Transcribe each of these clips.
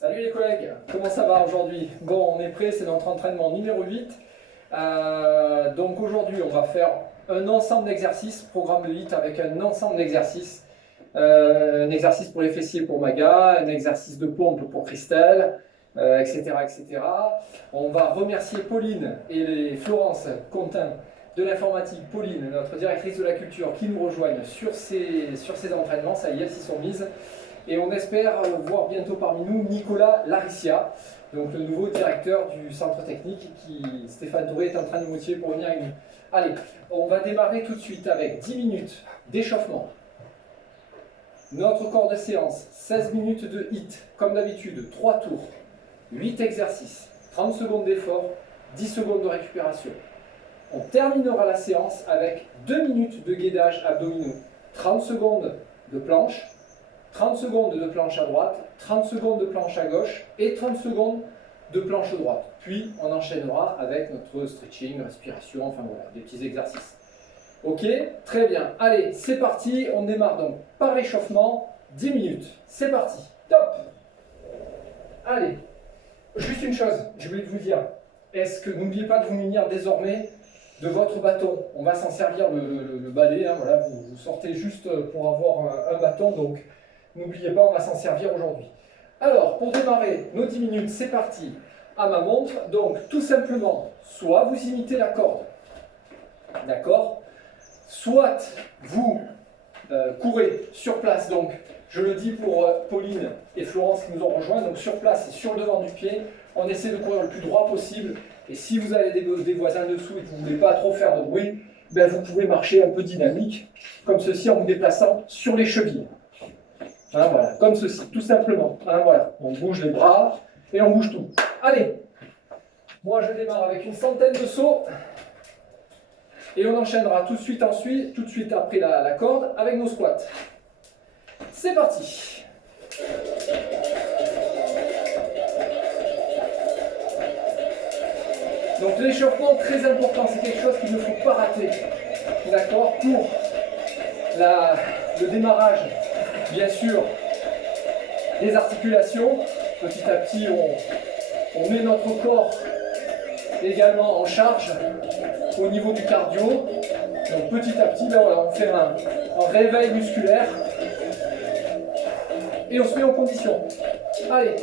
Salut les collègues, comment ça va aujourd'hui? Bon, on est prêt, c'est notre entraînement numéro 8. Donc aujourd'hui, on va faire un ensemble d'exercices, programme de 8 avec un ensemble d'exercices. Un exercice pour les fessiers pour Maga, un exercice de pompe pour Christelle, etc., etc. On va remercier Pauline et Florence Contin de l'informatique, Pauline, notre directrice de la culture, qui nous rejoignent sur ces entraînements. Ça y est, elles s'y sont mises. Et on espère voir bientôt parmi nous Nicolas Larissia, donc le nouveau directeur du centre technique, qui Stéphane Touré est en train de motiver pour venir avec nous. Allez, on va démarrer tout de suite avec 10 minutes d'échauffement. Notre corps de séance, 16 minutes de HIIT, comme d'habitude, 3 tours, 8 exercices, 30 secondes d'effort, 10 secondes de récupération. On terminera la séance avec 2 minutes de gainage abdominaux, 30 secondes de planche, 30 secondes de planche à droite, 30 secondes de planche à gauche et 30 secondes de planche droite. Puis on enchaînera avec notre stretching, respiration, enfin voilà, des petits exercices. Ok, très bien. Allez, c'est parti. On démarre donc par l'échauffement, 10 minutes. C'est parti. Top. Allez, juste une chose, j'ai oublié de vous dire. Est-ce que n'oubliez pas de vous munir désormais de votre bâton. On va s'en servir le balai. Hein, voilà, vous sortez juste pour avoir un bâton. Donc n'oubliez pas, on va s'en servir aujourd'hui. Alors, pour démarrer nos 10 minutes, c'est parti. À ma montre, donc tout simplement, soit vous imitez la corde, d'accord? Soit vous courez sur place, donc je le dis pour Pauline et Florence qui nous ont rejoints, donc sur place et sur le devant du pied, on essaie de courir le plus droit possible. Et si vous avez des voisins dessous et que vous ne voulez pas trop faire de bruit, ben vous pouvez marcher un peu dynamique, comme ceci en vous déplaçant sur les chevilles. Hein, voilà, comme ceci, tout simplement. Hein, voilà. On bouge les bras et on bouge tout. Allez, moi je démarre avec une centaine de sauts et on enchaînera tout de suite après la corde avec nos squats. C'est parti. Donc l'échauffement, très important, c'est quelque chose qu'il ne faut pas rater. D'accord? Pour le démarrage, bien sûr, les articulations. Petit à petit, on met notre corps également en charge au niveau du cardio. Donc petit à petit, ben voilà, on fait un réveil musculaire et on se met en condition. Allez.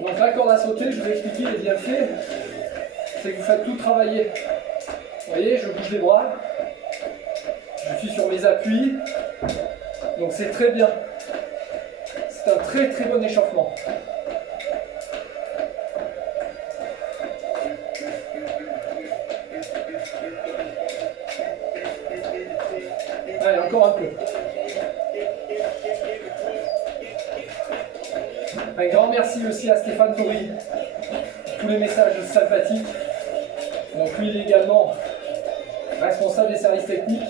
Donc la corde à sauter, je vous ai expliqué les bienfaits, c'est que vous faites tout travailler. Vous voyez, je bouge les bras, je suis sur mes appuis, donc c'est très bien. C'est un très très bon échauffement. Allez, encore un peu. Un grand merci aussi à Stéphane Touré, tous les messages sympathiques. Donc lui, il est également responsable des services techniques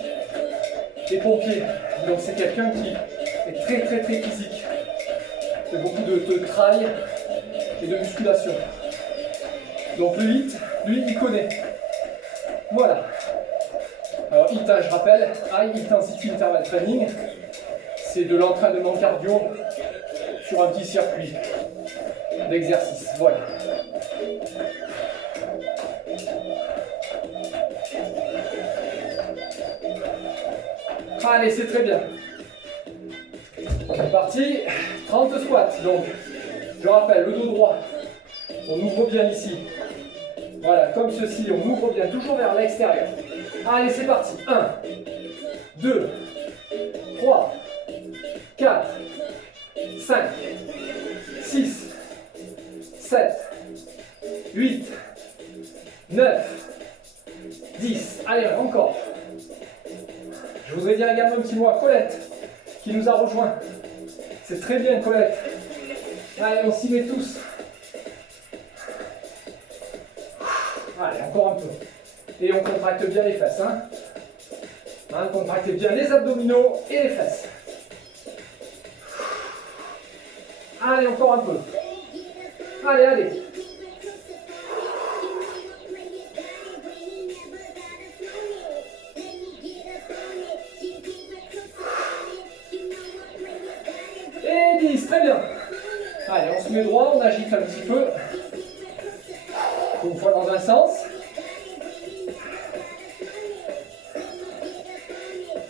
et pompiers. Donc c'est quelqu'un qui est très très très physique. C'est beaucoup de trail et de musculation. Donc le HIIT, lui, il connaît. Voilà. Alors HIIT, je rappelle, High Intensity Interval Training, c'est de l'entraînement cardio sur un petit circuit d'exercice. Voilà. Allez, c'est très bien. C'est parti. 30 squats. Donc, je rappelle, le dos droit. On ouvre bien ici. Voilà, comme ceci. On ouvre bien, toujours vers l'extérieur. Allez, c'est parti. 1, 2, 3, 4, 5, 6, 7, 8, 9, 10. Allez, encore. Je voudrais dire également un petit mot à Colette, qui nous a rejoint. C'est très bien, Colette. Allez, on s'y met tous. Allez, encore un peu. Et on contracte bien les fesses. Contractez bien les abdominaux et les fesses. Allez, encore un peu. Allez, allez. Et 10, très bien. Allez, on se met droit, on agite un petit peu. Une fois dans un sens.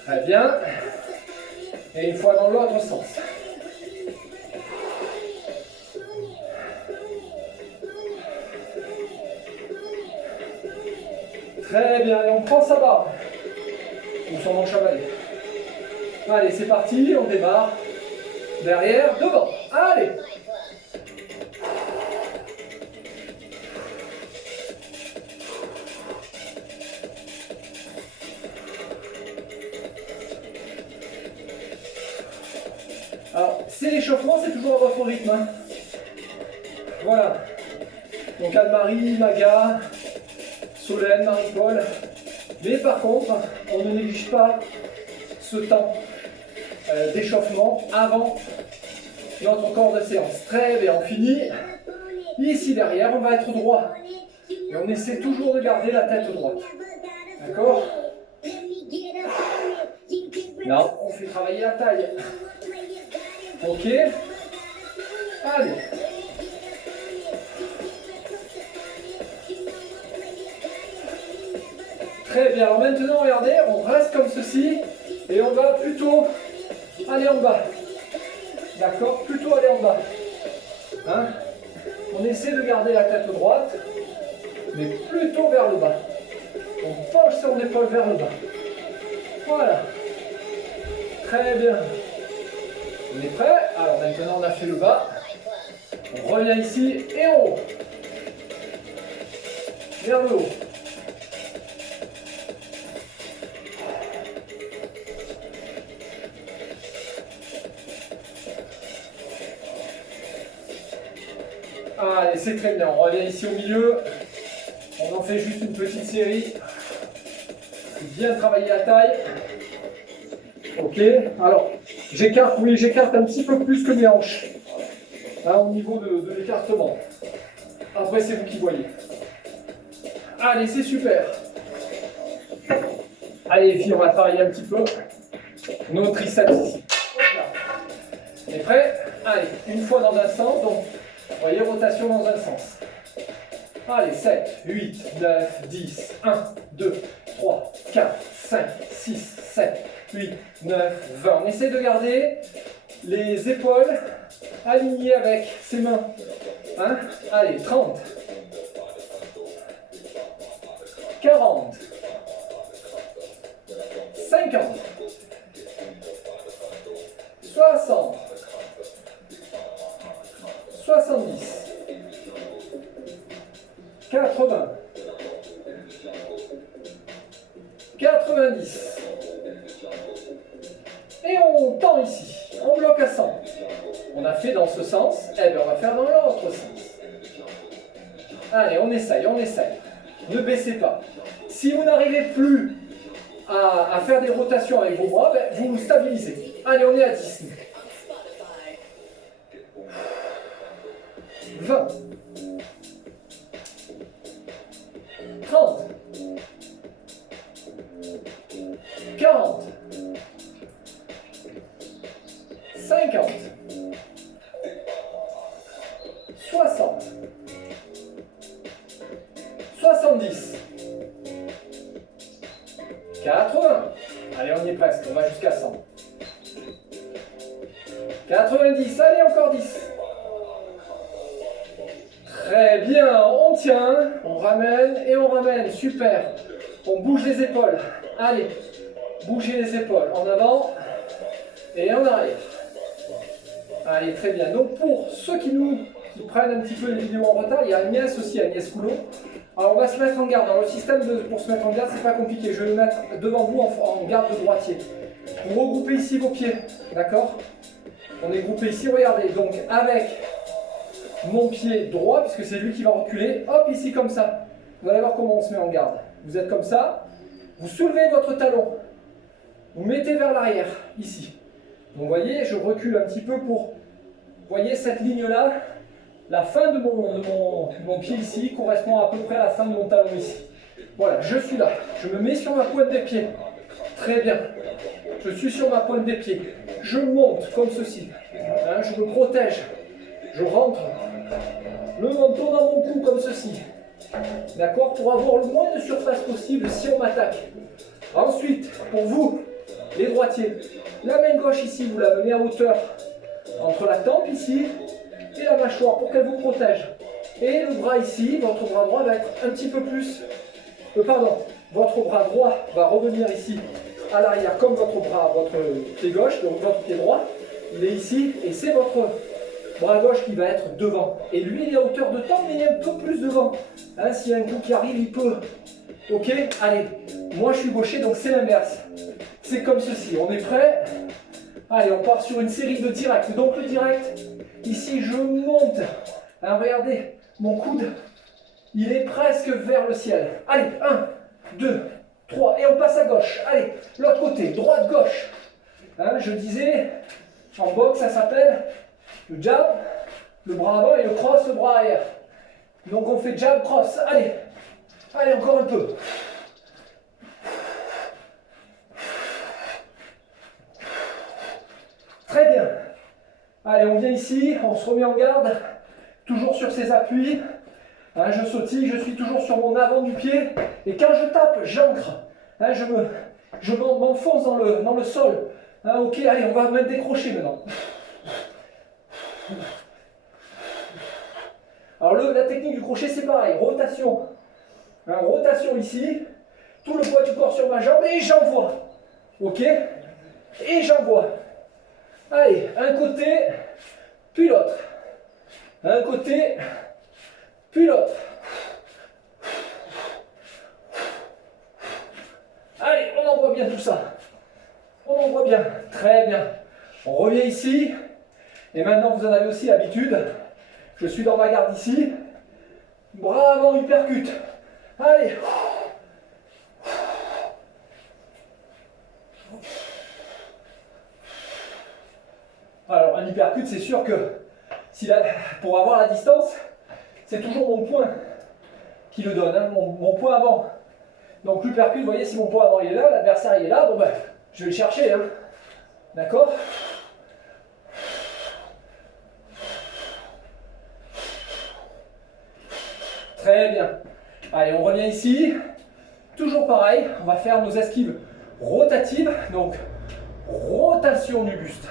Très bien. Et une fois dans l'autre sens. Très bien, et on prend sa barre. Ou son manche à balai. Allez, c'est parti, on démarre. Derrière, devant. Allez. Alors, c'est l'échauffement, c'est toujours à votre rythme. Hein. Voilà. Donc Anne-Marie, Maga, Solène, Marie-Paul. Mais par contre, on ne néglige pas ce temps d'échauffement avant notre corps de séance. Très bien, on finit. Ici derrière, on va être droit. Et on essaie toujours de garder la tête droite. D'accord? Là, on fait travailler la taille. Ok? Allez. Très bien, alors maintenant, regardez, on reste comme ceci. Et on va plutôt aller en bas. D'accord? Plutôt aller en bas. Hein? On essaie de garder la tête droite, mais plutôt vers le bas. On penche son épaule vers le bas. Voilà. Très bien. On est prêt? Alors maintenant on a fait le bas. On revient ici et en haut. Vers le haut. Allez, c'est très bien. On revient ici au milieu. On en fait juste une petite série. Bien travailler la taille. Ok. Alors, j'écarte, oui, j'écarte un petit peu plus que mes hanches. Hein, au niveau de l'écartement. Après, c'est vous qui voyez. Allez, c'est super. Allez, les filles, on va travailler un petit peu nos triceps ici. On est prêt? Allez, une fois dans un sens. Donc, vous voyez, rotation dans un sens. Allez, 7, 8, 9, 10, 1, 2, 3, 4, 5, 6, 7, 8, 9, 20. On essaie de garder les épaules alignées avec ses mains. Hein? Allez, 30, 40, 50, 60, 70, 80, 90. Et on tend ici. On bloque à 100. On a fait dans ce sens, eh bien on va faire dans l'autre sens. Allez, on essaye, on essaye. Ne baissez pas. Si vous n'arrivez plus à faire des rotations avec vos bras, ben, vous vous stabilisez. Allez, on est à 10. 20. 30. 40. 50. 60. 70. 80. Allez, on y est presque, on va jusqu'à 100. 90, allez, encore 10. Très bien, on tient, on ramène et on ramène, super. On bouge les épaules. Allez, bougez les épaules en avant et en arrière. Allez, très bien. Donc pour ceux qui prennent un petit peu les vidéos en retard, il y a Agnès aussi, Agnès Coulon. Alors on va se mettre en garde. Dans le système pour se mettre en garde, c'est pas compliqué. Je vais le mettre devant vous en garde de droitier. Vous regroupez ici vos pieds, d'accord? On est groupé ici, regardez. Donc avec mon pied droit, puisque c'est lui qui va reculer, hop, ici comme ça. Vous allez voir comment on se met en garde. Vous êtes comme ça, vous soulevez votre talon, vous mettez vers l'arrière, ici. Donc vous voyez, je recule un petit peu pour voyez cette ligne-là, la fin de mon pied ici correspond à peu près à la fin de mon talon ici. Voilà, je suis là. Je me mets sur ma pointe des pieds. Très bien. Je suis sur ma pointe des pieds. Je monte comme ceci. Hein, je me protège. Je rentre le menton dans mon cou comme ceci. D'accord? Pour avoir le moins de surface possible si on m'attaque. Ensuite, pour vous, les droitiers, la main gauche ici, vous la menez à hauteur entre la tempe ici et la mâchoire pour qu'elle vous protège. Et le bras ici, votre bras droit va être un petit peu plus... pardon, votre bras droit va revenir ici à l'arrière comme votre pied gauche, donc votre pied droit, il est ici et c'est votre bras gauche qui va être devant. Et lui, il est à hauteur de tempe, mais il est un peu plus devant. Hein, s'il y a un coup qui arrive, il peut. Ok, allez, moi je suis gaucher, donc c'est l'inverse. C'est comme ceci, on est prêt? Allez, on part sur une série de directs. Donc le direct, ici je monte. Hein, regardez, mon coude, il est presque vers le ciel. Allez, 1, 2, 3, et on passe à gauche. Allez, l'autre côté, droite-gauche. Hein, je disais, en boxe, ça s'appelle le jab, le bras avant, et le cross, le bras arrière. Donc on fait jab, cross. Allez, allez, encore un peu. Très bien. Allez, on vient ici, on se remet en garde, toujours sur ses appuis. Hein, je sautille, je suis toujours sur mon avant du pied. Et quand je tape, j'ancre. Hein, je m'enfonce dans le sol. Hein, ok, allez, on va mettre décrocher maintenant. Alors la technique du crochet, c'est pareil. Rotation. Hein, rotation ici. Tout le poids du corps sur ma jambe et j'envoie. Ok? Et j'envoie. Allez, un côté, puis l'autre. Un côté, puis l'autre. Allez, on envoie bien tout ça. On envoie bien. Très bien. On revient ici. Et maintenant, vous en avez aussi l'habitude. Je suis dans ma garde ici. Bras avant, hypercute. Allez. Alors, un hypercute, c'est sûr que pour avoir la distance, c'est toujours mon poing qui le donne, hein, mon poing avant. Donc, l'hypercute, vous voyez, si mon poing avant il est là, l'adversaire il est là, bon ben, je vais le chercher. Hein. D'accord? Très bien. Allez, on revient ici. Toujours pareil, on va faire nos esquives rotatives. Donc, rotation du buste.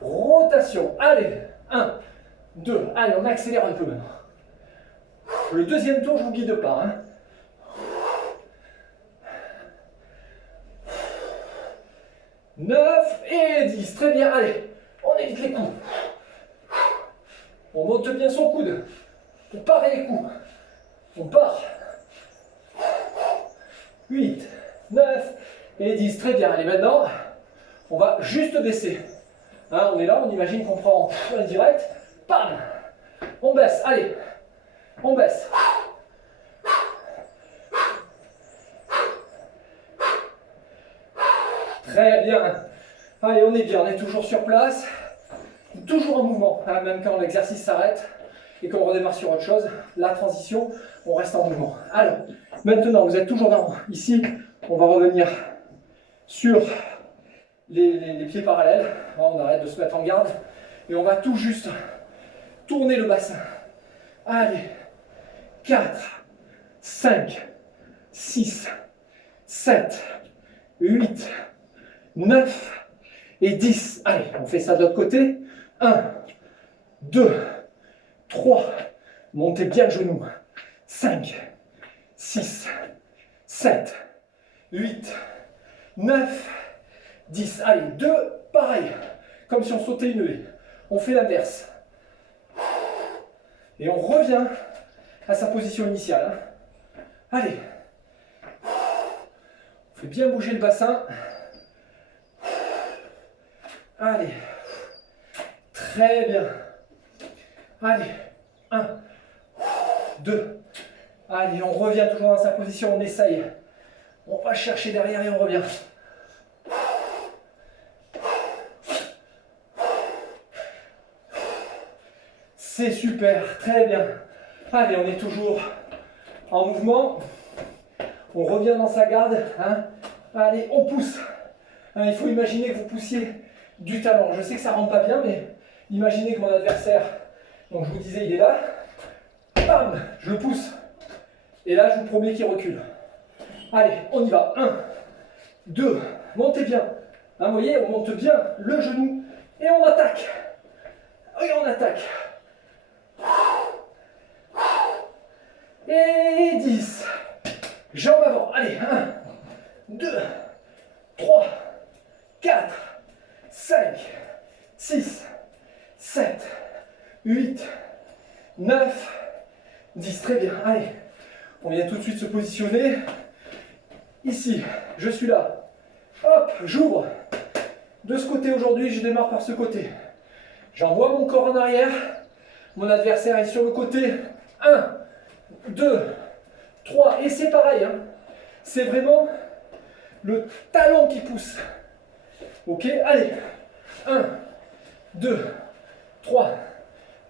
Rotation. Allez, 1, 2. Allez, on accélère un peu maintenant. Le deuxième tour, je ne vous guide pas. Hein. « 9 et 10. Très bien. Allez, on évite les coups. On monte bien son coude. On part les coups. On part. 8, 9 et 10. Très bien. Allez, maintenant, on va juste baisser. Hein, on est là, on imagine qu'on prend un direct. Bam! On baisse. Allez, on baisse. Très bien. Allez, on est bien. On est toujours sur place. Toujours en mouvement. Hein, même quand l'exercice s'arrête et qu'on redémarre sur autre chose, la transition, on reste en mouvement. Alors, maintenant, vous êtes toujours ici. On va revenir sur les pieds parallèles. On arrête de se mettre en garde. Et on va tout juste tourner le bassin. Allez. 4, 5, 6, 7, 8, 9 et 10. Allez, on fait ça de l'autre côté. 1, 2, 3. Montez bien le genou. 5, 6, 7, 8, 9, 10. Allez, 2, pareil. Comme si on sautait une haie. On fait l'inverse. Et on revient à sa position initiale. Hein. Allez. On fait bien bouger le bassin. Allez. Très bien. Allez. 1, 2. Allez, on revient toujours dans sa position. On essaye. On va chercher derrière et on revient. C'est super, très bien. Allez, on est toujours en mouvement. On revient dans sa garde. Hein. Allez, on pousse. Hein, il faut imaginer que vous poussiez du talon. Je sais que ça ne rentre pas bien, mais imaginez que mon adversaire, donc je vous disais, il est là. Bam, je le pousse. Et là, je vous promets qu'il recule. Allez, on y va. 1, 2, montez bien. Hein, vous voyez, on monte bien le genou et on attaque. Et on attaque. Et 10. Jambes avant. Allez, 1, 2, 3, 4, 5, 6, 7, 8, 9, 10. Très bien. Allez, on vient tout de suite se positionner. Ici, je suis là. Hop, j'ouvre. De ce côté aujourd'hui, je démarre par ce côté. J'envoie mon corps en arrière. Mon adversaire est sur le côté. 1, 2, 3. Et c'est pareil. Hein. C'est vraiment le talon qui pousse. Ok, allez. 1, 2, 3,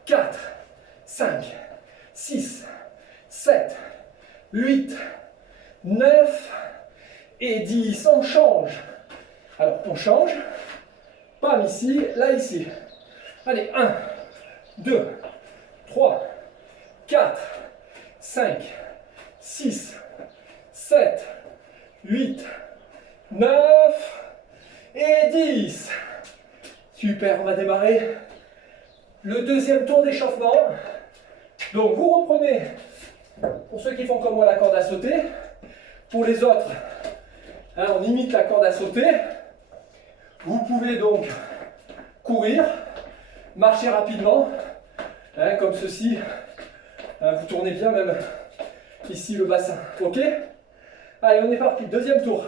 4, 5, 6, 7, 8, 9 et 10. On change. Alors, on change. Pam, ici, là, ici. Allez, 1, 2, 3, 4, 5, 6, 7, 8, 9 et 10. Super, on va démarrer le deuxième tour d'échauffement. Donc, vous reprenez, pour ceux qui font comme moi, la corde à sauter. Pour les autres, hein, on imite la corde à sauter. Vous pouvez donc courir, marcher rapidement, hein, comme ceci. Hein, vous tournez bien même ici le bassin. Ok? Allez, on est parti. Deuxième tour.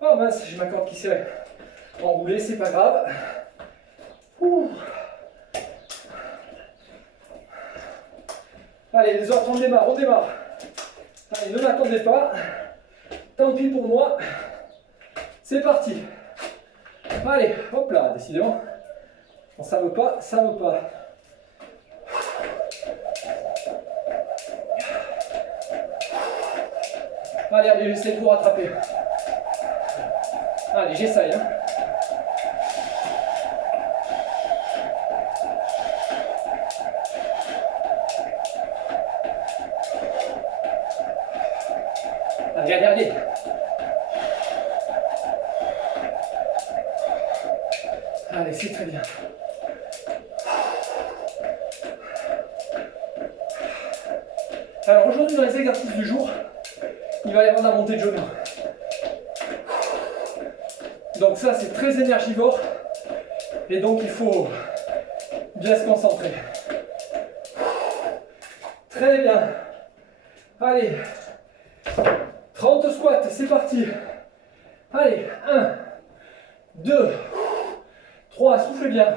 Oh mince, j'ai ma corde qui s'est enroulée, c'est pas grave. Ouh. Allez, les autres, on démarre, on démarre. Allez, ne m'attendez pas. Tant pis pour moi. C'est parti. Allez, hop là, décidément. Bon, ça veut pas, ça veut pas. Allez, allez, j'essaie de vous rattraper. Allez, j'essaye. Hein. Allez, allez, allez. Allez, c'est très bien. Alors aujourd'hui, dans les exercices du jour, il va y avoir de la montée de genoux. Donc ça, c'est très énergivore. Et donc, il faut bien se concentrer. Très bien. Allez. 30 squats, c'est parti. Allez, 1, 2, 3, soufflez bien.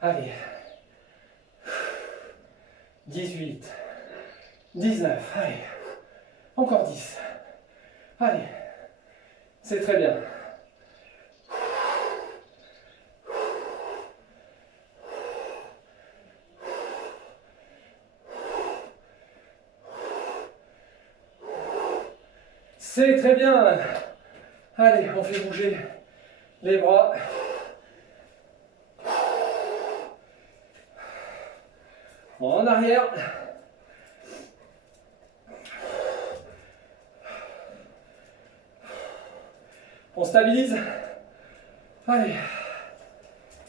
Allez. 18. 19, allez, encore 10, allez, c'est très bien. C'est très bien. Allez, on fait bouger les bras. En arrière. On stabilise. Allez.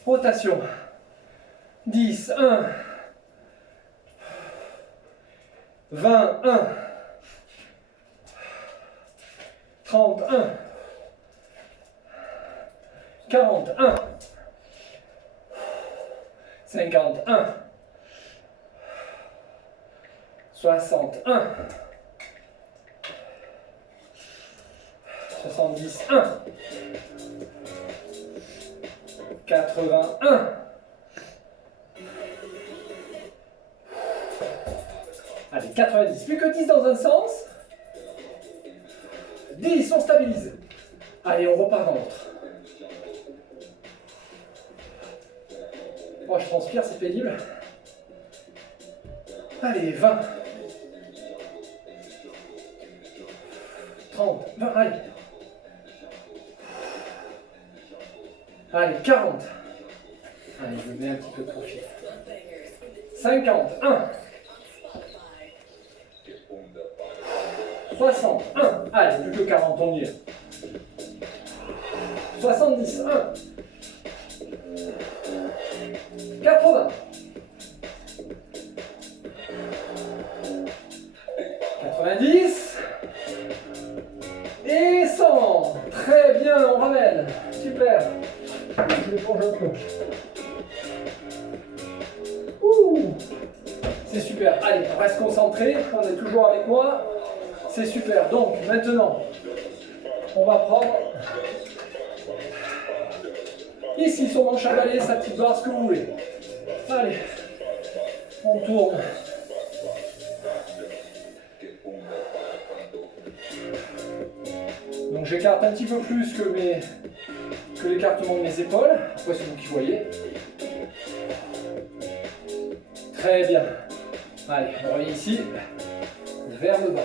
Rotation. 10, 1. 20, 1. 31. 41. 51. 61. 70, 1. 81. Allez, 90. Plus que 10 dans un sens. 10, on stabilise. Allez, on repart dans l'autre. Moi, je transpire, c'est pénible. Allez, 20. 30, 20, allez. Allez, 40. Allez, je mets un petit peu de profil. 50, 1. 60, 1. Allez, plus que 40, on y est. 70, 1. 80. 90. Et 100. Très bien, on ramène. Super. Je l'éponge un peu. Ouh. C'est super. Allez, reste concentré. On est toujours avec moi. C'est super. Donc, maintenant, on va prendre ici son manche à balai, sa petite barre, ce que vous voulez. Allez, on tourne. Donc j'écarte un petit peu plus que l'écartement de mes épaules. Après c'est vous qui voyez. Très bien. Allez, on revient ici, vers le bas.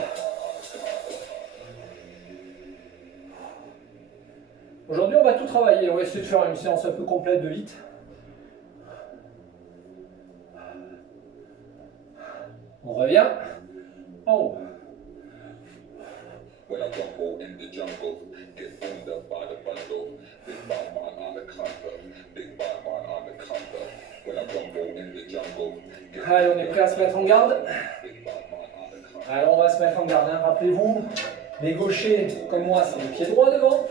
Aujourd'hui on va tout travailler, on va essayer de faire une séance un peu complète de HIIT. On revient en haut. When I rumble in the jungle, get boomed up by the bundle. Big bad man on the counter, big bad man on the counter. When I rumble in the jungle. Allez, on est prêt à se mettre en garde. Alors on va se mettre en garde, hein. Rappelez-vous, les gauchers comme moi c'est le pied droit devant.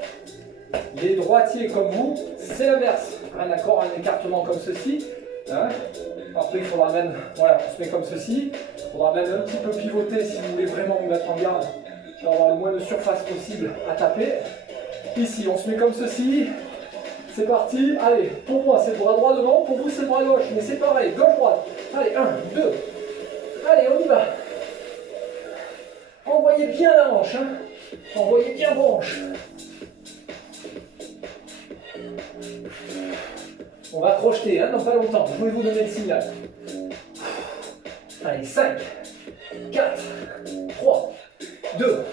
Les droitiers comme vous, c'est l'inverse. Hein, d'accord, un écartement comme ceci. Hein. Après il faudra même, voilà, on se met comme ceci. Il faudra même un petit peu pivoter si vous voulez vraiment vous mettre en garde. Pour avoir le moins de surface possible à taper. Ici, on se met comme ceci. C'est parti. Allez, pour moi, c'est le bras droit devant. Pour vous, c'est le bras gauche. Mais c'est pareil, gauche-droite. Allez, 1, 2. Allez, on y va. Envoyez bien la hanche. Hein. Envoyez bien vos hanches. On va crocheter, hein, dans pas longtemps. Je vais vous donner le signal. Allez, 5, 4, 3, 2,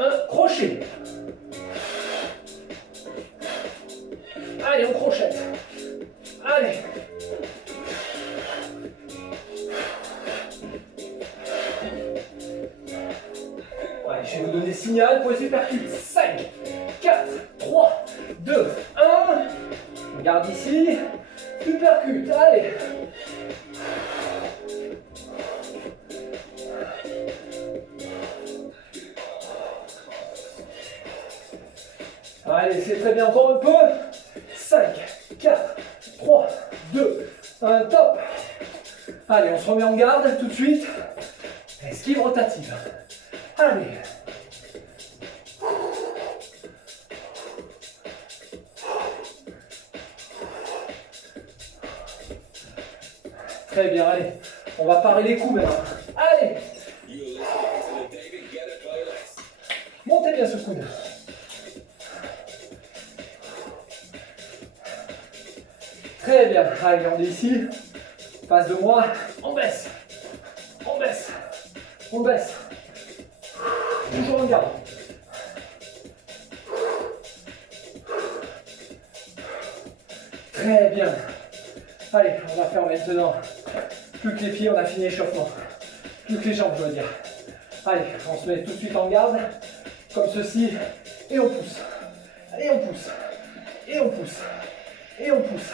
1, crochet. Allez, on crochette. Allez. Allez, je vais vous donner le signal pour les hypercutes. 5, 4, 3, 2, 1. On garde ici. Hypercute, allez. Allez, c'est très bien, encore un peu. 5, 4, 3, 2, 1, top. Allez, on se remet en garde tout de suite. Esquive rotative. Allez. Très bien, allez. On va parer les coups maintenant. Allez. Montez bien ce coude. Très bien. Allez, on est ici. Face de moi. On baisse. On baisse. On baisse. Toujours en garde. Très bien. Allez, on va faire maintenant plus que les pieds, on a fini l'échauffement. Plus que les jambes, je veux dire. Allez, on se met tout de suite en garde, comme ceci, et on pousse. Et on pousse. Et on pousse. Et on pousse.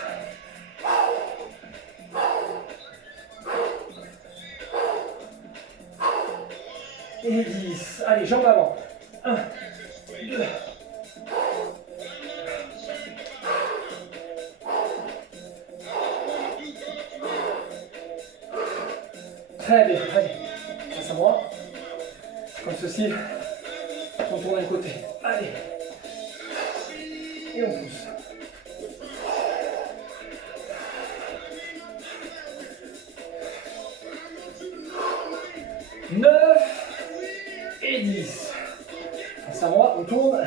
Et 10. Allez, jambes avant. 1, 2. Très bien, allez, face à moi, comme ceci, on tourne d'un côté, allez, et on pousse. 9 et 10. Face à moi, on tourne.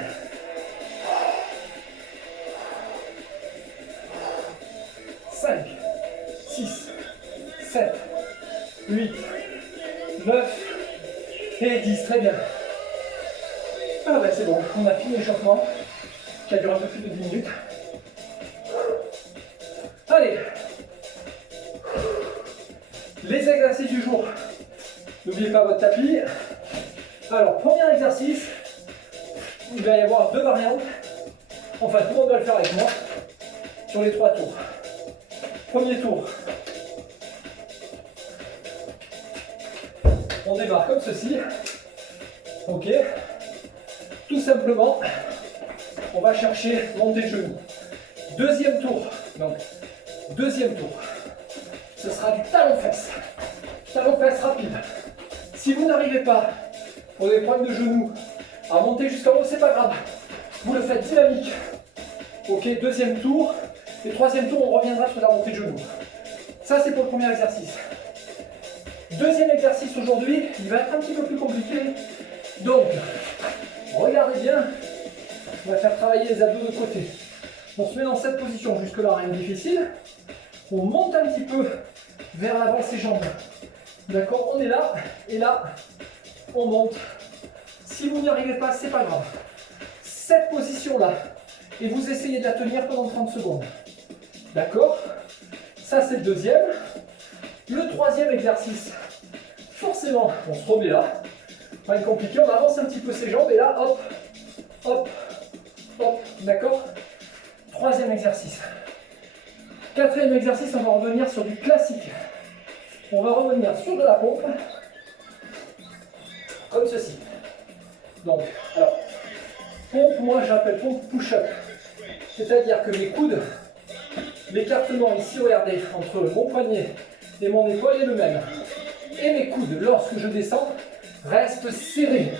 5, 6, 7, 8, 9 et 10. Très bien. Ah ben c'est bon, on a fini l'échauffement qui a duré un peu plus de 10 minutes. Allez, les exercices du jour. N'oubliez pas votre tapis. Alors, premier exercice, il va y avoir 2 variantes. Enfin, tout le monde va le faire avec moi sur les 3 tours. Premier tour. On démarre comme ceci. Ok. Tout simplement, on va chercher montée de genou. Deuxième tour. Donc, deuxième tour. Ce sera du talon-fesse. Talon-fesse rapide. Si vous n'arrivez pas, pour des problèmes de genoux, à monter jusqu'en haut, c'est pas grave. Vous le faites dynamique. Ok, deuxième tour. Et troisième tour, on reviendra sur la montée de genoux. Ça, c'est pour le premier exercice. Deuxième exercice aujourd'hui, il va être un petit peu plus compliqué. Donc, regardez bien. On va faire travailler les abdos de côté. On se met dans cette position. Jusque-là, rien de difficile. On monte un petit peu vers l'avant ses jambes. D'accord? On est là. Et là, on monte. Si vous n'y arrivez pas, c'est pas grave. Cette position-là. Et vous essayez de la tenir pendant 30 secondes. D'accord? Ça, c'est le deuxième. Le troisième exercice. Forcément, on se remet là. Pas compliqué, on avance un petit peu ses jambes. Et là, hop, hop, hop. D'accord? Troisième exercice. Quatrième exercice, on va revenir sur du classique. On va revenir sur de la pompe. Comme ceci. Donc, alors, pompe, moi j'appelle pompe push-up. C'est-à-dire que mes coudes, l'écartement ici, regardez, entre mon poignet et mon épaule est le même. Et mes coudes, lorsque je descends, restent serrés.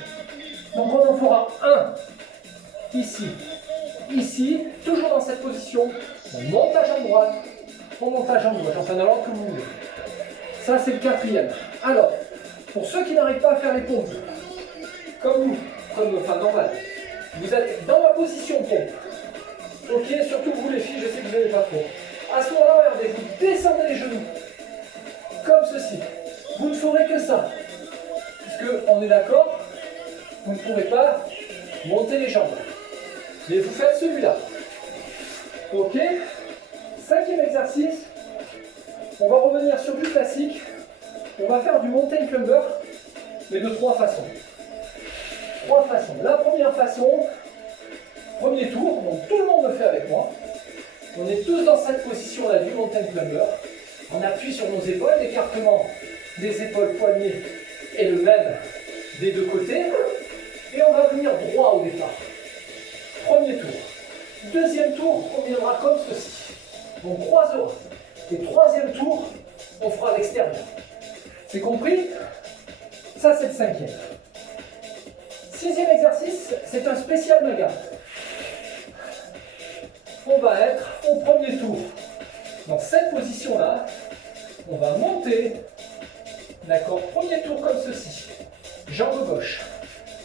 Donc on en fera un ici, ici, toujours dans cette position. On monte la jambe droite, on monte la jambe gauche, enfin dans l'ordre que vous voulez. Ça c'est le quatrième. Alors, pour ceux qui n'arrivent pas à faire les pompes, comme nous, enfin normal, vous allez dans ma position pompe. Ok, surtout vous les filles, je sais que vous n'avez pas trop. À ce moment-là, regardez, vous descendez les genoux. Comme ceci. Vous ne ferez que ça. Puisque, on est d'accord, vous ne pourrez pas monter les jambes. Mais vous faites celui-là. Ok. Cinquième exercice. On va revenir sur du classique. On va faire du mountain climber, mais de 3 façons. 3 façons. La première façon, premier tour, donc tout le monde le fait avec moi. On est tous dans cette position-là du mountain climber. On appuie sur nos épaules, l'écartement des épaules poignets est le même des deux côtés. Et on va venir droit au départ. Premier tour. Deuxième tour, on viendra comme ceci. On croisera. Et troisième tour, on fera à l'extérieur. C'est compris? Ça, c'est le cinquième. Sixième exercice, c'est un spécial maga. On va être au premier tour. Dans cette position-là, on va monter. D'accord? Premier tour comme ceci. Jambe gauche.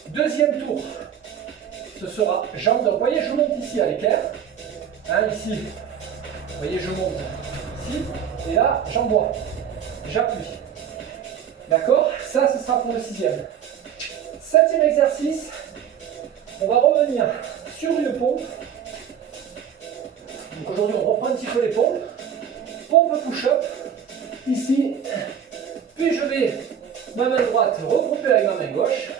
Deuxième tour, ce sera jambe droite. Vous voyez, je monte ici à l'équerre. Hein, ici. Vous voyez, je monte ici. Et là, jambe droite. J'appuie. D'accord? Ça, ce sera pour le sixième. Septième exercice, on va revenir sur une pompe. Donc aujourd'hui, on reprend un petit peu les pompes. Pompe push-up, ici. Puis je vais ma main droite regrouper avec ma main gauche.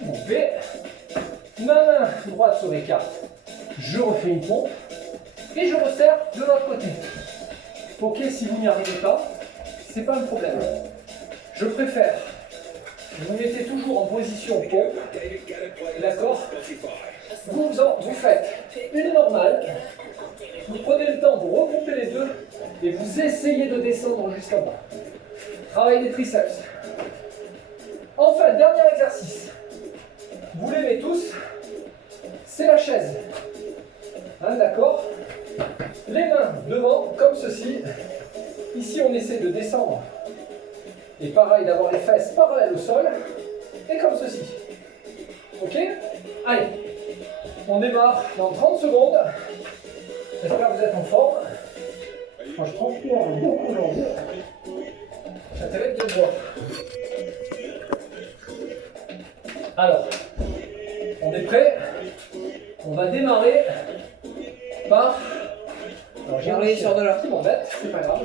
Couper. Ma main droite sur l'écarte. Je refais une pompe. Et je resserre de l'autre côté. Ok, si vous n'y arrivez pas, c'est pas un problème. Je préfère. Vous mettez toujours en position pompe. D'accord? Vous faites une normale. Vous prenez le temps, vous regroupez les deux et vous essayez de descendre jusqu'en bas. Travail des triceps. Enfin, dernier exercice. Vous l'aimez tous. C'est la chaise. Hein, d'accord? Les mains devant, comme ceci. Ici, on essaie de descendre Et pareil, d'avoir les fesses parallèles au sol. Et comme ceci. Ok? Allez, on démarre dans 30 secondes. J'espère que vous êtes en forme. Moi, je transpire beaucoup aujourd'hui. J'ai intérêt de le voir. Alors, on est prêt? On va démarrer par... Alors, j'ai un sur de là qui m'embête, c'est pas grave.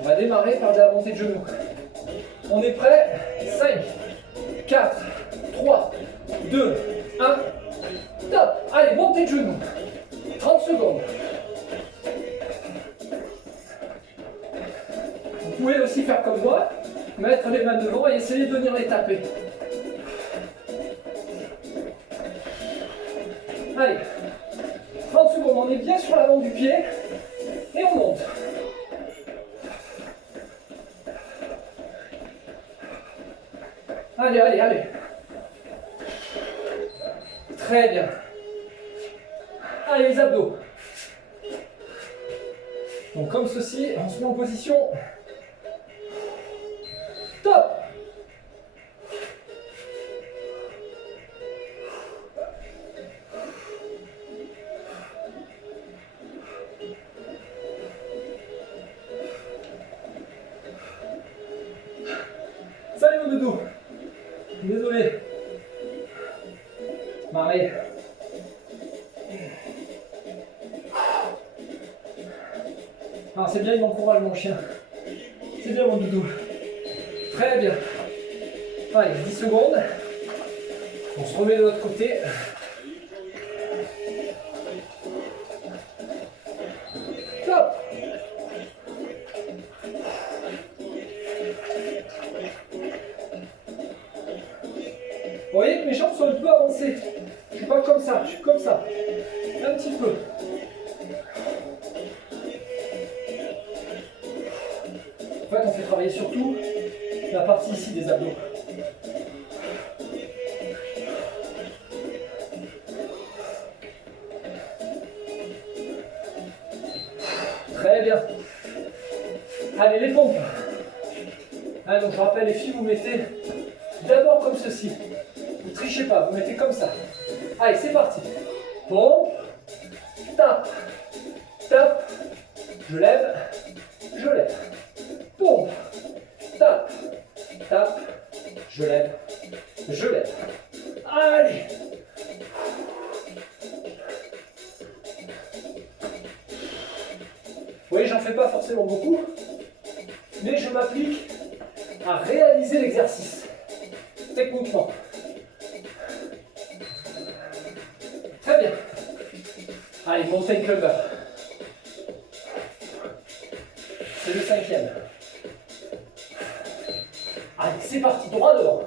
On va démarrer par de la montée de genoux. On est prêt? 5, 4, 3, 2, 1, top! Allez, montée de genoux. 30 secondes. Vous pouvez aussi faire comme moi, mettre les mains devant et essayer de venir les taper. Allez, 30 secondes, on est bien sur l'avant du pied et on monte. Allez, allez, allez. Très bien. Allez, les abdos. Donc comme ceci, on se met en position. Top. Salut mon doudou. Désolé. Marée. Ah, c'est bien, il m'encourage mon chien. C'est bien mon doudou. Très bien. Allez, 10 secondes. On se remet de l'autre côté. Top. Vous voyez que mes jambes sont un peu avancées. Je suis pas comme ça, je suis comme ça. Un petit peu. En fait, on fait travailler surtout la partie ici des abdos. Très bien. Allez, les pompes. Ah, donc je rappelle, les filles, vous mettez d'abord comme ceci. Ne trichez pas, vous mettez comme ça. Allez, c'est parti. Pompe. Tape. Tape. Je lève. Je lève. Pompe. Tape. Tape. Je lève. Je lève. Allez. Vous voyez, j'en fais pas forcément beaucoup, mais je m'applique à réaliser l'exercice, techniquement. Très bien. Allez, mountain climber. C'est le 5e. Allez, c'est parti, droit devant.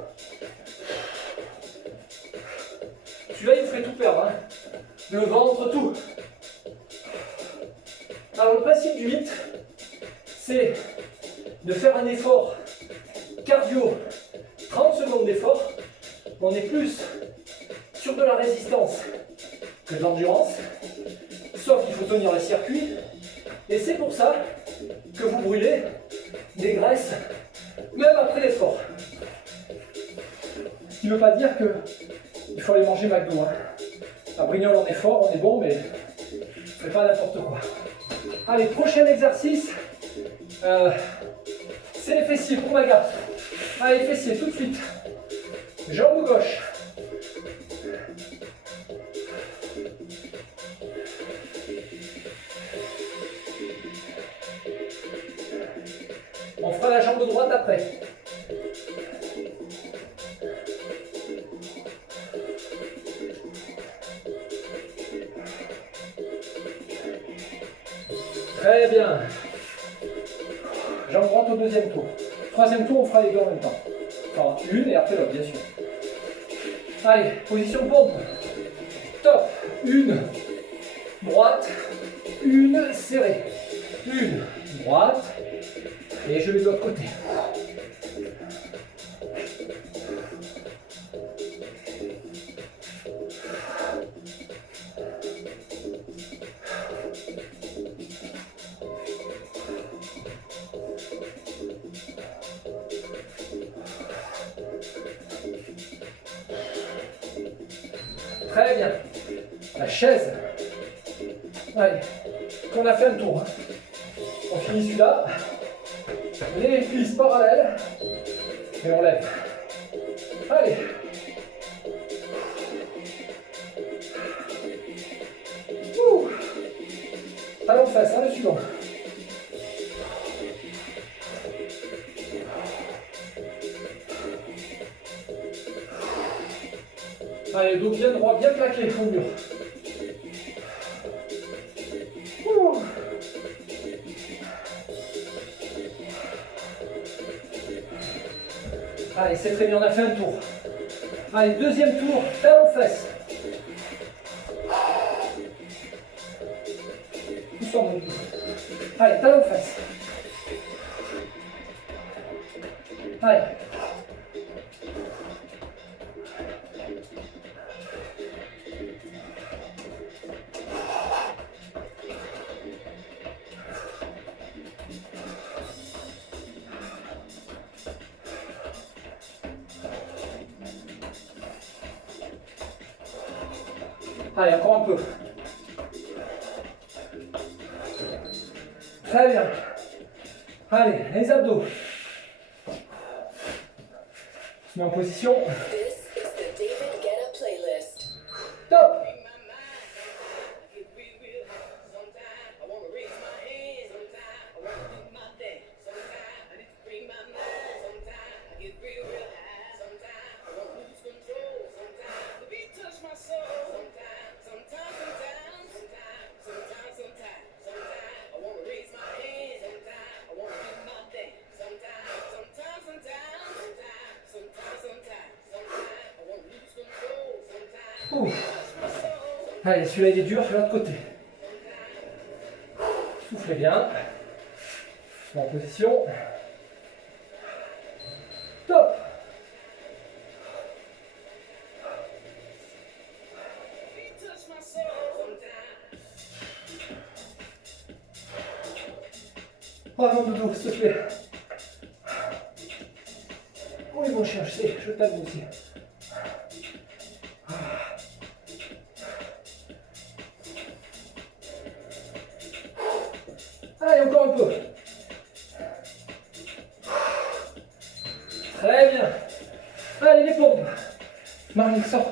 Celui-là, il vous fait tout perdre. Hein. Le ventre, tout. Alors, le principe du HIIT, c'est de faire un effort cardio, 30 secondes d'effort. On est plus sur de la résistance que de l'endurance, sauf qu'il faut tenir le circuit. Et c'est pour ça que vous brûlez des graisses, même après l'effort. Ce qui ne veut pas dire qu'il faut aller manger McDo. Hein. À Brignoles, on est fort, on est bon, mais ne faites pas n'importe quoi. Allez, prochain exercice, c'est les fessiers pour ma gaffe. Allez, fessiers, tout de suite. Jambe gauche. On fera la jambe droite après. Très bien. Jambe droite au deuxième tour. Troisième tour, on fera les deux en même temps. Enfin, une et après l'autre, bien sûr. Allez, position pompe. Top. Une. Droite. Une. Serrée. Une. Droite. Et je vais de l'autre côté. Très bien. La chaise. Allez, on a fait un tour. On finit celui-là. Les cuisses parallèles. Et on lève. Allez. Ouh. Talon de fesse, hein, le suivant. Allez, dos bien droit, bien plaqué au mur. Ouh. Allez, c'est très bien, on a fait un tour. Allez, deuxième tour, talon fesse. Doucement, mon dos. Allez, talon fesse. Allez. Allez, encore un peu. Très bien. Allez, les abdos. On se met en position. Top. Ouh. Allez, celui-là il est dur, sur l'autre côté. Soufflez bien. En position. Top. Oh non, Doudou, s'il te plaît. Oui, mon chien, je sais, je t'aime aussi. Allez, encore un peu. Très bien. Allez, les pompes. Marie, sors.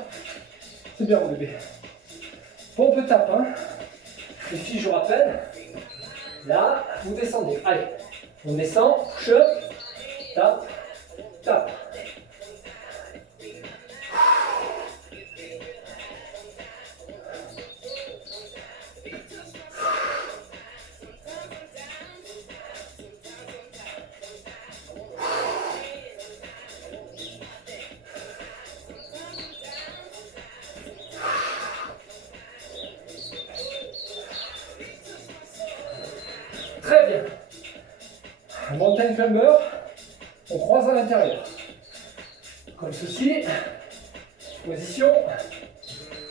C'est bien, mon bébé. Pompe tape, hein. Les filles, je vous rappelle. Là, vous descendez. Allez, on descend, push up, tape, tape. Très bien. Mountain climber, on croise à l'intérieur. Comme ceci. Position.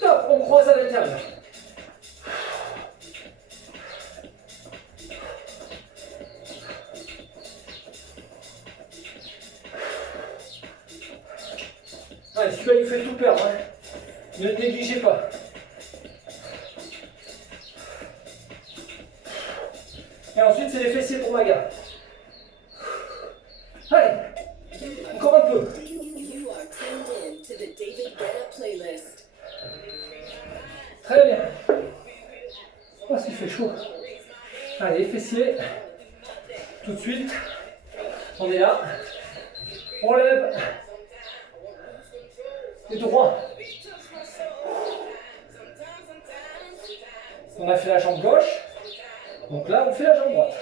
Top, on croise à l'intérieur. Allez, celui-là il fait tout perdre. Hein. Ne le négligez pas. Et ensuite, c'est les fessiers pour Maga. Allez, encore un peu. Très bien. Oh, ce qu'il fait chaud. Allez, les fessiers. Tout de suite. On est là. On lève. Et droit. On a fait la jambe gauche. Donc là, on fait la jambe droite.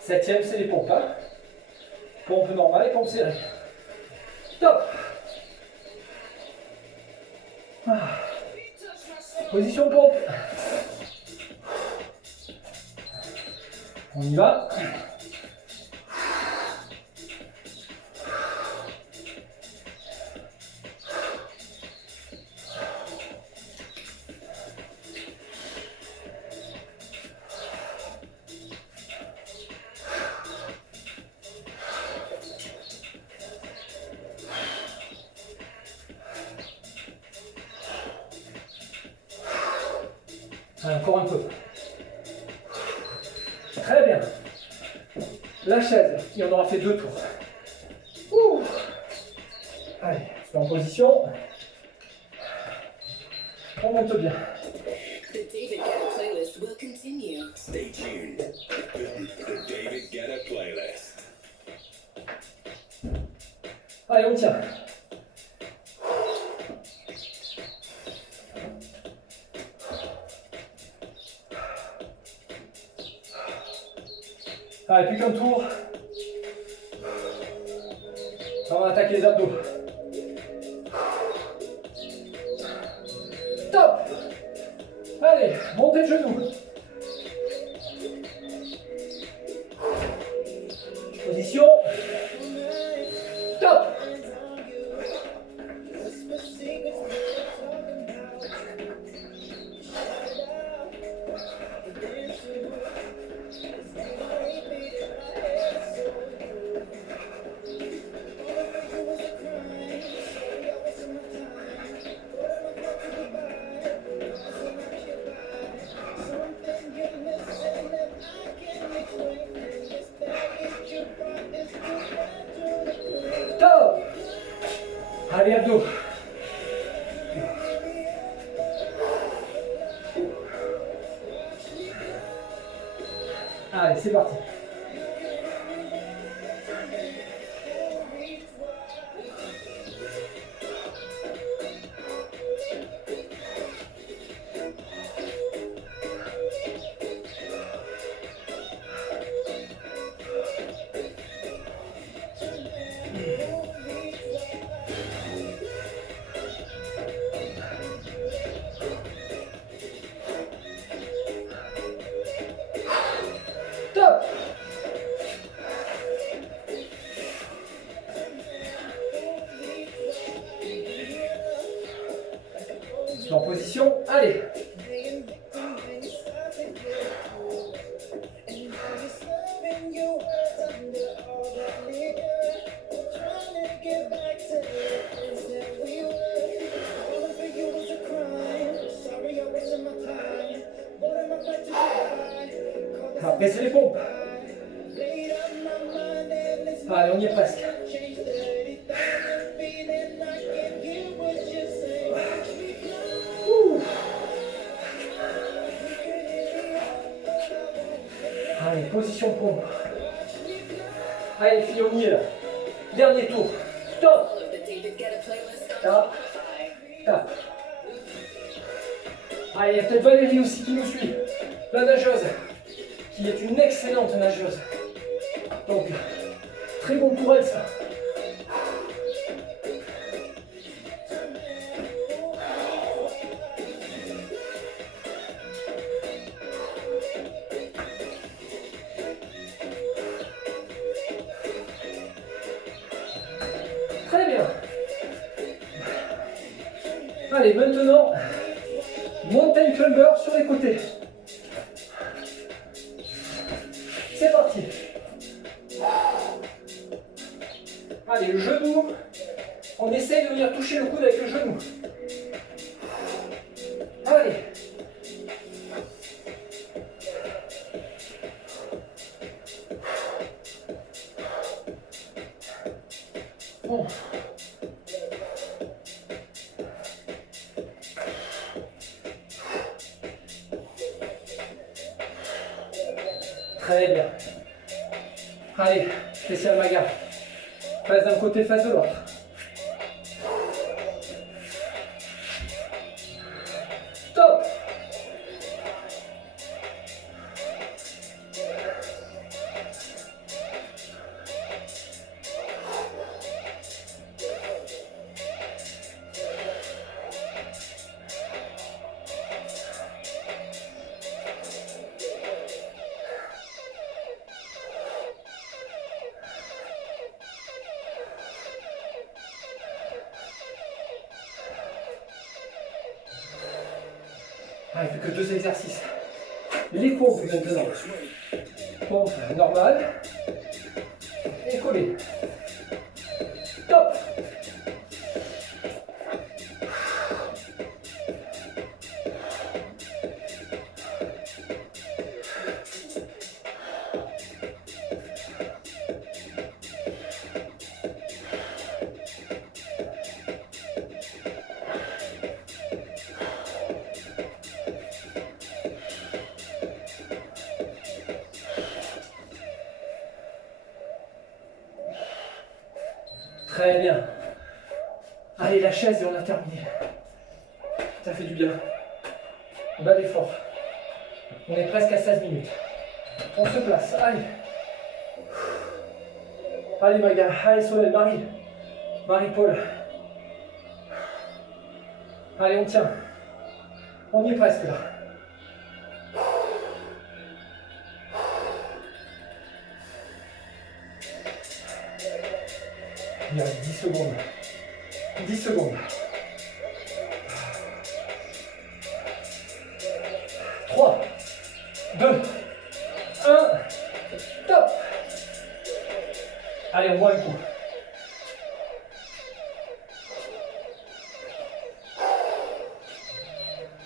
Septième, c'est les pompes. Hein. Pompe normale et pompe serrée. Top. Ah. Position pompe. On y va. Encore un peu. Très bien. La chaise, et on aura fait 2 tours. Ouh. Allez, c'est en position. On monte bien. The David Guetta playlist will continue. Stay tuned. The David Guetta playlist. Allez, on tient. Allez, plus qu'un tour. On va attaquer les abdos. Top. Allez, montez le genou. Position. Top. Top. Allez, abdos. Allez, c'est parti. Top. En position, allez. Après, c'est les pompes. Allez, on y est presque. Allez, position pompe. Allez, filles, on y est là. Dernier tour. Top. Follow the David Guetta playlist on Top. Spotify. Top. Allez, il y a peut-être Valérie aussi qui nous suit. La nageuse, qui est une excellente nageuse. Donc, très bon pour elle, ça. Très bien. Allez, maintenant, mountain climber sur les côtés. C'est parti. Allez, le genou. On essaye de venir toucher le coude avec le genou. Allez. Bon. Très bien. Allez, spécial maga. Face d'un côté, face de l'autre. Top. Ah, il n'y a plus que 2 exercices. Les pompes maintenant. Pompe normale. Et collée. Top. Très bien. Allez, la chaise et on a terminé. Ça fait du bien. Bas d'effort. On est presque à 16 minutes. On se place. Allez. Allez, Maga. Allez, Solène, Marie. Marie-Paul. Allez, on tient. On y est presque là. Il y a 10 secondes. 10 secondes. 3, 2, 1, top. Allez, on voit un coup.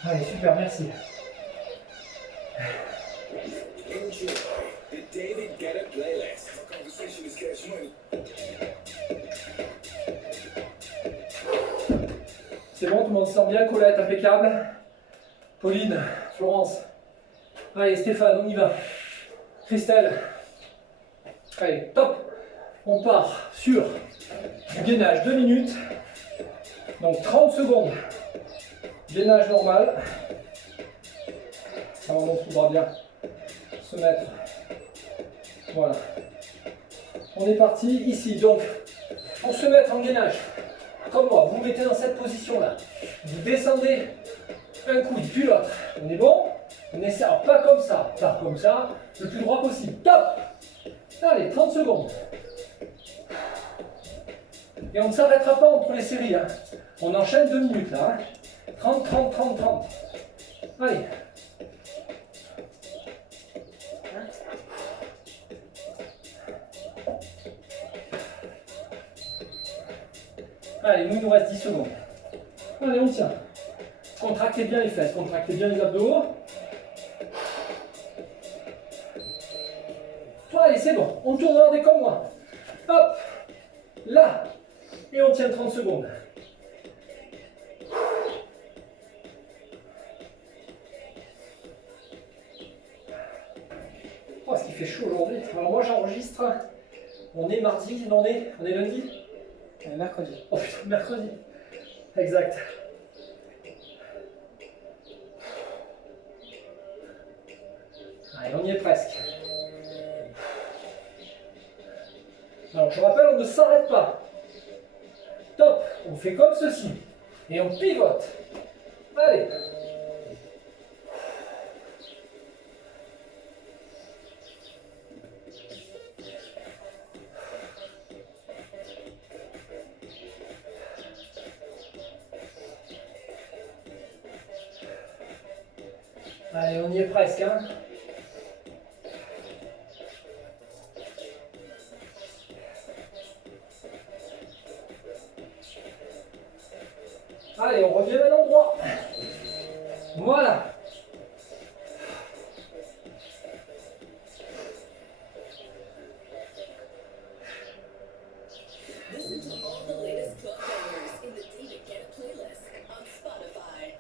Allez, super, merci. Enjoy the David Guetta playlist. Conversation is cash money. C'est bon, tout le monde se sent bien, Colette, impeccable. Pauline, Florence. Allez, Stéphane, on y va. Christelle. Allez, top. On part sur du gainage 2 minutes. Donc 30 secondes. Gainage normal. Ça on trouvera bien se mettre. Voilà. On est parti ici. Donc, pour se mettre en gainage, comme moi, vous vous mettez dans cette position-là. Vous descendez un coude, puis l'autre. On est bon? On essaie, alors pas comme ça, le plus droit possible. Top! Allez, 30 secondes. Et on ne s'arrêtera pas entre les séries. Hein. On enchaîne 2 minutes là. Hein. 30, 30, 30, 30. Allez. Allez, il nous reste 10 secondes. Allez, on tient. Contractez bien les fesses, contractez bien les abdos. Allez, c'est bon. On tourne en des comme moi. Hop. Là. Et on tient 30 secondes. Oh, ce qui fait chaud aujourd'hui. Alors moi j'enregistre. On est mardi, non, on est lundi. Mercredi. Oh putain, mercredi. Exact. Allez, on y est presque. Alors je rappelle, on ne s'arrête pas. Top. On fait comme ceci. Et on pivote. Allez. Allez, on y est presque, hein. Allez, on revient à l'endroit. Voilà. Listen to all the latest club bangers in the David Guetta playlist on Spotify.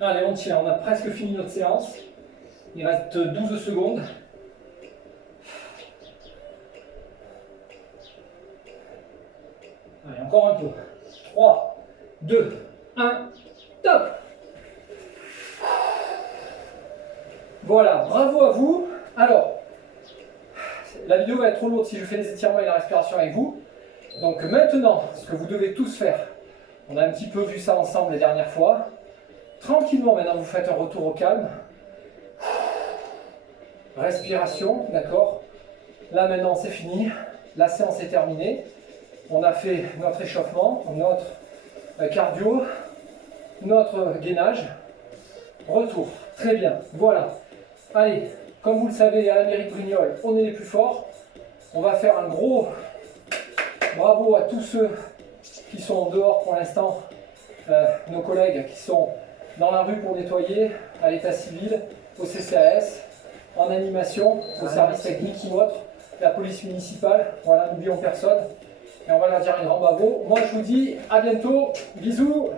Allez, on tient, on a presque fini notre séance. Il reste 12 secondes. Allez, encore un peu. 3, 2, 1, top! Voilà, bravo à vous. Alors, la vidéo va être trop lourde si je fais les étirements et la respiration avec vous. Donc maintenant, ce que vous devez tous faire, on a un petit peu vu ça ensemble les dernières fois. Tranquillement, maintenant, vous faites un retour au calme. Respiration, d'accord? Là, maintenant, c'est fini. La séance est terminée. On a fait notre échauffement, notre cardio, notre gainage. Retour. Très bien. Voilà. Allez, comme vous le savez, à la mairie de Brignoles, on est les plus forts. On va faire un gros bravo à tous ceux qui sont dehors pour l'instant. Nos collègues qui sont dans la rue pour nettoyer, à l'état civil, au CCAS, en animation, au service technique ou autre, la police municipale, voilà, n'oublions personne. Et on va leur dire un grand bravo. Moi je vous dis à bientôt, bisous.